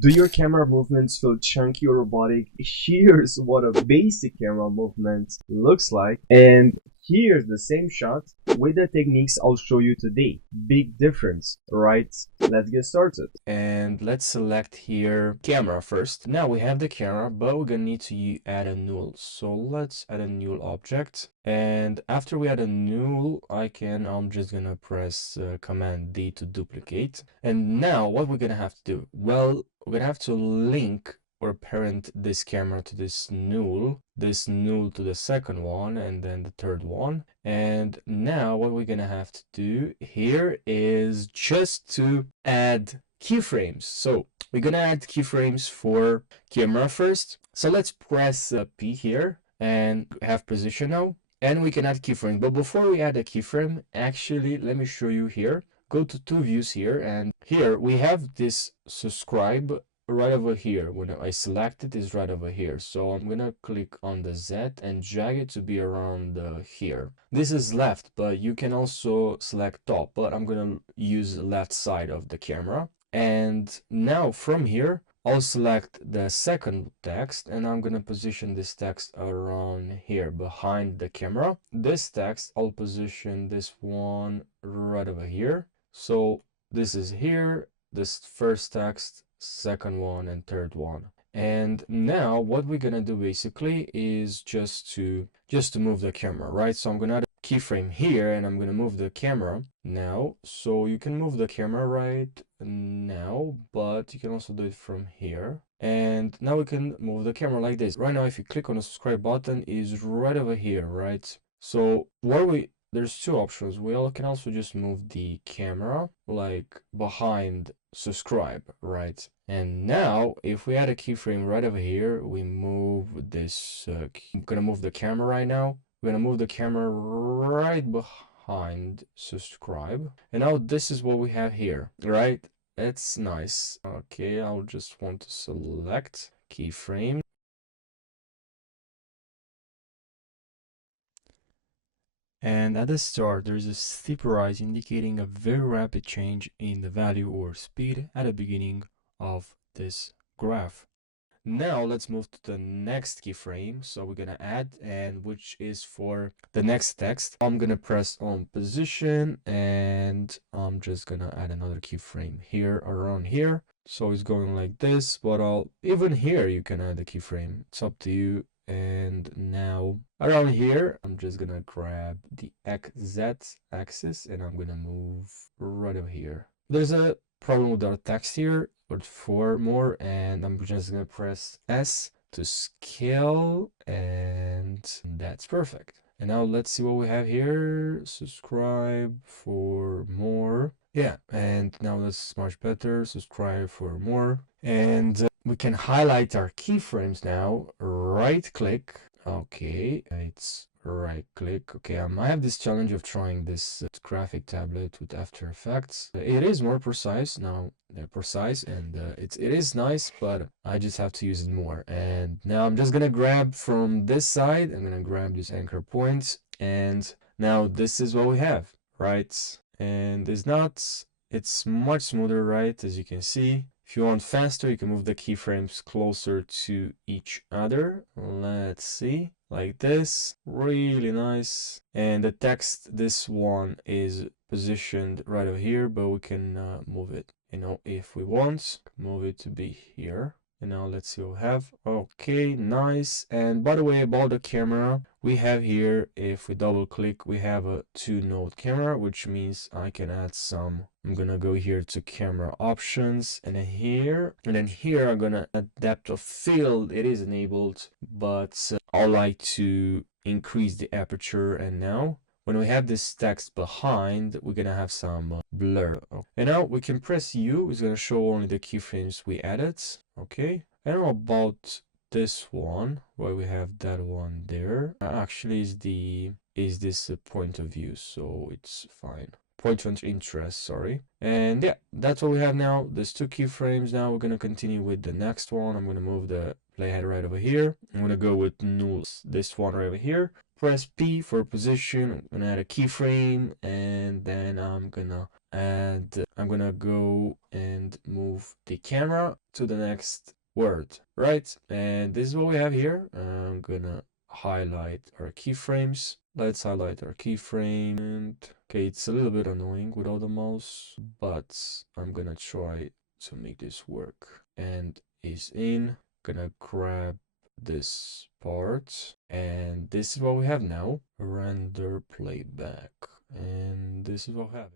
Do your camera movements feel chunky or robotic? Here's what a basic camera movement looks like, and here's the same shot with the techniques I'll show you today. Big difference, right? Let's get started. And let's select here camera first. Now we have the camera, but we're gonna need to add a null. So let's add a null object. And after we add a null, I'm just gonna press Command D to duplicate. And now what we're gonna have to do? Well, we're gonna have to link or parent this camera to this null to the second one, and then the third one. And now what we're gonna have to do here is just to add keyframes. So we're gonna add keyframes for camera first. So let's press P here and have position now. And we can add keyframe. But before we add a keyframe, actually, let me show you here. Go to two views here, and here we have this subscribe right over here. When I select it, is right over here. So I'm gonna click on the Z and drag it to be around here. This is left, but you can also select top, but I'm gonna use left side of the camera. And now from here, I'll select the second text, and I'm gonna position this text around here behind the camera. This text, I'll position this one right over here. So this is here, this first text, second one, and third one. And now what we're gonna do basically is just to move the camera, right? So I'm gonna add a keyframe here, and I'm gonna move the camera now. So you can move the camera right now, but you can also do it from here. And now we can move the camera like this. Right now, if you click on the subscribe button, is right over here, right? So there's two options. Can also just move the camera like behind subscribe, right? And now if we add a keyframe right over here, we move this, I'm gonna move the camera right now. We're gonna move the camera right behind subscribe. And now this is what we have here, right? It's nice. Okay, I'll just want to select keyframe. And at the start, there's a steep rise indicating a very rapid change in the value or speed at the beginning of this graph. Now let's move to the next keyframe. So we're gonna add, and which is for the next text. I'm gonna press on position, and I'm just gonna add another keyframe here around here. So it's going like this, but even here you can add a keyframe. It's up to you. And now around here, I'm just gonna grab the XZ axis, and I'm gonna move right over here. There's a problem with our text here, but for more, and I'm just gonna press S to scale, and that's perfect. And now let's see what we have here. Subscribe for more. Yeah, and now that's much better. Subscribe for more. And we can highlight our keyframes now. Right click. Okay, it's right click. Okay, I have this challenge of trying this graphic tablet with After Effects. It is more precise now. They're precise, and it is nice, but I just have to use it more. And now I'm just gonna grab from this side. I'm gonna grab these anchor points, and now this is what we have, right? And it's much smoother, right? As you can see. If you want faster, you can move the keyframes closer to each other. Let's see, like this, really nice. And the text, this one is positioned right over here, but we can move it, if we want, move it to be here. And now let's see what we have. Okay, nice. And by the way, about the camera, we have here, if we double click, we have a 2-node camera, which means I can add some. I'm gonna go here to camera options, and then here I'm gonna add depth of field. It is enabled, but I like to increase the aperture. And now when we have this text behind, we're gonna have some blur. And now we can press U. It's gonna show only the keyframes we added. Okay. I don't know about this one, why we have that one there. Actually, is this a point of view, so it's fine. Point of interest, sorry. And yeah, that's what we have now. There's 2 keyframes. Now we're gonna continue with the next one. I'm gonna move the playhead right over here. I'm gonna go with nulls, this one right over here. Press P for position. I'm gonna add a keyframe, and then I'm gonna and I'm gonna go and move the camera to the next word, right? And this is what we have here. I'm gonna highlight our keyframes. Let's highlight our keyframe. And okay, it's a little bit annoying without the mouse, but I'm gonna try to make this work. And is in. Gonna grab this part, and this is what we have now. Render playback, and this is what happened.